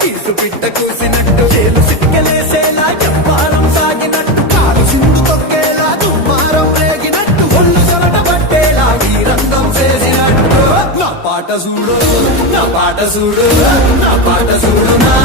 keys పిట్ట కూసినట్టు చేలు సిటికెలేసేలా చెప్పారం సాగినట్టు కాలు సింధు తొక్కేలా దుమ్మారం రేగినట్టు ఒళ్ళు సొరట పట్టేలా ఈ రంగం చేసినట్టు నా పాట చూడు నా పాట చూడు నా పాట చూడు నా